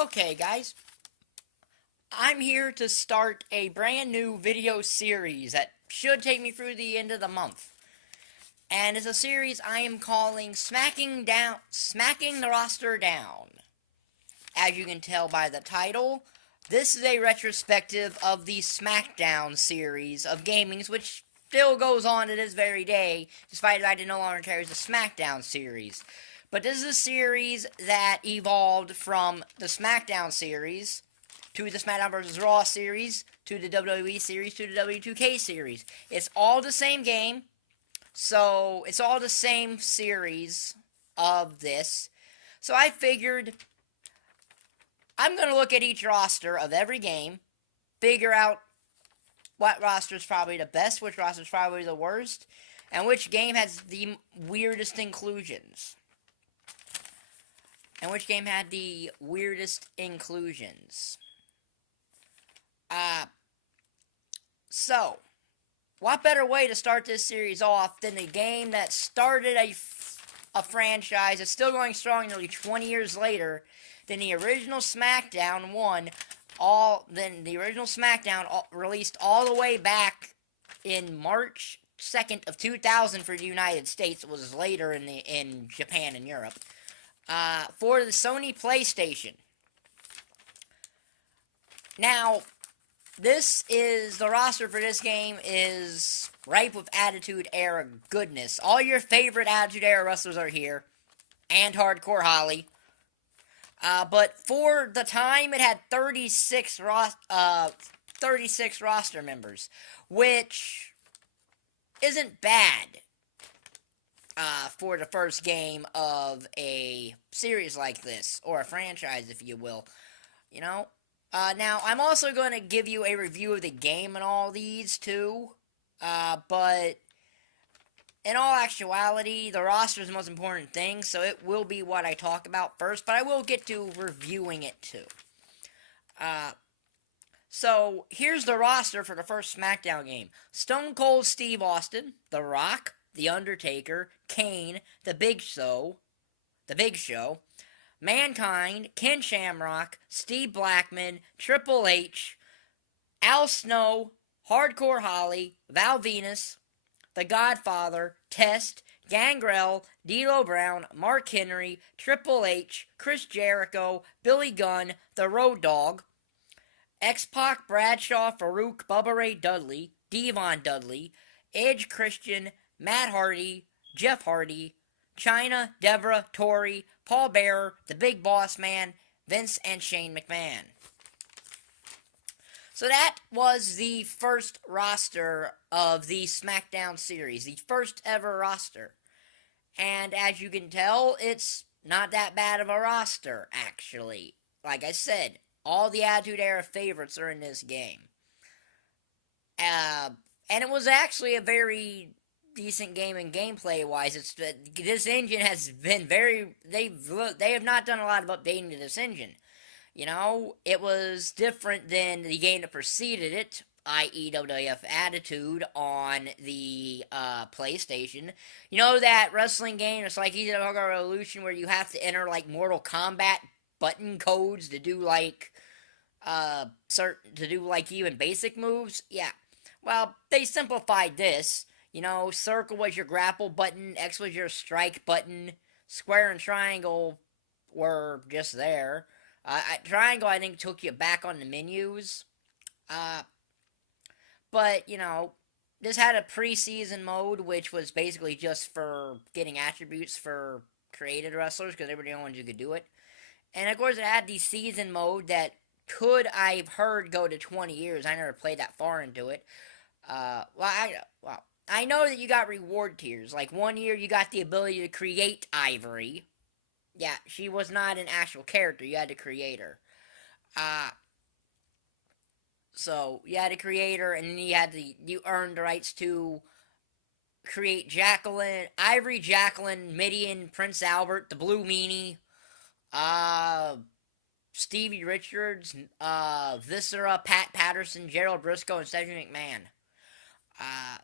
Okay, guys, I'm here to start a brand new video series that should take me through the end of the month. And it's a series I am calling Smacking the Roster Down. As you can tell by the title, this is a retrospective of the SmackDown series of gamings, which still goes on to this very day, despite the fact it no longer carries the SmackDown series. But this is a series that evolved from the SmackDown series to the SmackDown vs. Raw series, to the WWE series, to the W2K series. It's all the same game, so it's all the same series of this. So I figured I'm going to look at each roster of every game, figure out what roster is probably the best, which roster is probably the worst, and which game has the weirdest inclusions. And which game had the weirdest inclusions. So, what better way to start this series off than the game that started a franchise that's still going strong nearly 20 years later, than the original SmackDown released all the way back in March 2nd of 2000 for the United States. It was later in Japan and Europe. For the Sony PlayStation. Now, the roster for this game is ripe with Attitude Era goodness. All your favorite Attitude Era wrestlers are here, and Hardcore Holly. But for the time, it had 36 roster members, which isn't bad for the first game of a series like this, or a franchise, if you will. You know? Now, I'm also going to give you a review of the game and all these, too. But in all actuality, the roster is the most important thing, so it will be what I talk about first, but I will get to reviewing it, too. So, here's the roster for the first SmackDown game. Stone Cold Steve Austin, The Rock, The Undertaker, Kane, The Big Show, Mankind, Ken Shamrock, Steve Blackman, Triple H, Al Snow, Hardcore Holly, Val Venis, The Godfather, Test, Gangrel, D'Lo Brown, Mark Henry, Triple H, Chris Jericho, Billy Gunn, The Road Dogg, X-Pac, Bradshaw, Farouk, Bubba Ray Dudley, Devon Dudley, Edge Christian, Matt Hardy, Jeff Hardy, Chyna, Deborah, Tori, Paul Bearer, The Big Boss Man, Vince, and Shane McMahon. So that was the first roster of the SmackDown series, the first ever roster. And as you can tell, it's not that bad of a roster, actually. Like I said, all the Attitude Era favorites are in this game. And it was actually a very decent game and gameplay wise. This engine has been they have not done a lot of updating to this engine. You know, it was different than the game that preceded it, i.e. WWF Attitude on the PlayStation. You know that wrestling game, it's like Easy Dog Revolution, where you have to enter like Mortal Kombat button codes to do like even basic moves? Yeah. Well, they simplified this. You know, circle was your grapple button, X was your strike button, square and triangle were just there. Triangle, I think, took you back on the menus. But, you know, this had a preseason mode, which was basically just for getting attributes for created wrestlers, because they were the only ones who could do it. And, of course, it had the season mode that could, I've heard, go to 20 years. I never played that far into it. I know that you got reward tiers. Like, 1 year you got the ability to create Ivory. Yeah, she was not an actual character. You had to create her. So, you had to create her, and then you earned the rights to create Jacqueline, Ivory, Jacqueline, Midian, Prince Albert, the Blue Meanie, Stevie Richards, Viscera, Pat Patterson, Gerald Briscoe, and Stephanie McMahon.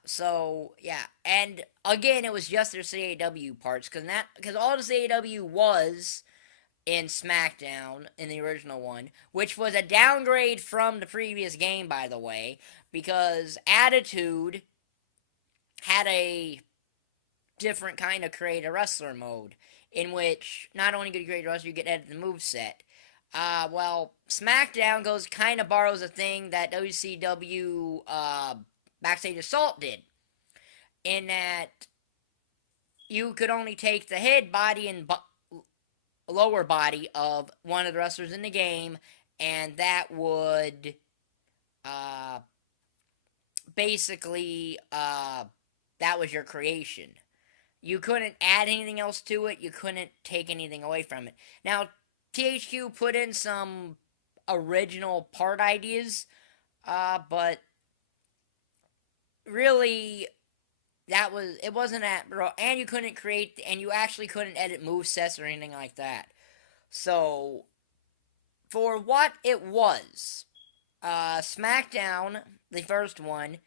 So yeah, and again, it was just their CAW parts, because all the CAW was in SmackDown, in the original one, which was a downgrade from the previous game, by the way, because Attitude had a different kind of create a wrestler mode, in which not only could you create a wrestler, you could edit the moveset. Well, SmackDown kind of borrows a thing that WCW Backstage Assault did, in that you could only take the head, body, and lower body of one of the wrestlers in the game, and that would basically that was your creation. You couldn't add anything else to it. You couldn't take anything away from it. Now, THQ put in some original part ideas, but really, it wasn't that, and you couldn't create, and you actually couldn't edit movesets or anything like that. So, for what it was, SmackDown, the first one,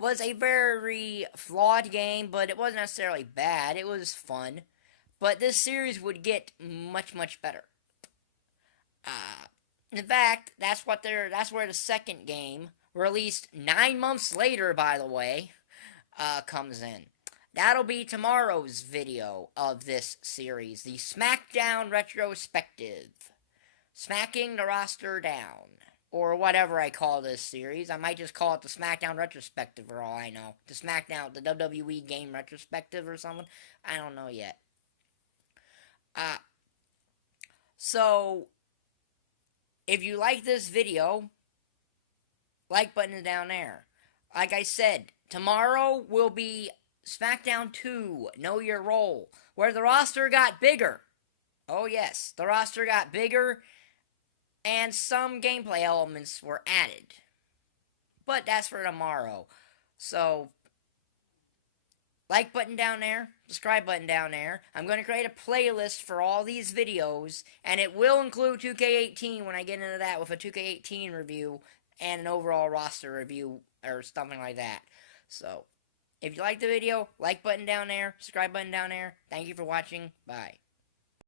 was a very flawed game, but it wasn't necessarily bad. It was fun. But this series would get much, much better. In fact, that's where the second game, released 9 months later, by the way, comes in. That'll be tomorrow's video of this series, the SmackDown retrospective. Smacking the roster down. Or whatever I call this series. I might just call it the SmackDown retrospective for all I know. The WWE game retrospective or something. I don't know yet. So, if you like this video, like button is down there. Like I said, tomorrow will be SmackDown 2, Know Your Role, where the roster got bigger. Oh yes, the roster got bigger, and some gameplay elements were added. But that's for tomorrow. So, like button down there, subscribe button down there. I'm going to create a playlist for all these videos, and it will include 2K18 when I get into that with a 2K18 review and an overall roster review or something like that. So, if you like the video, like button down there, subscribe button down there. Thank you for watching. Bye.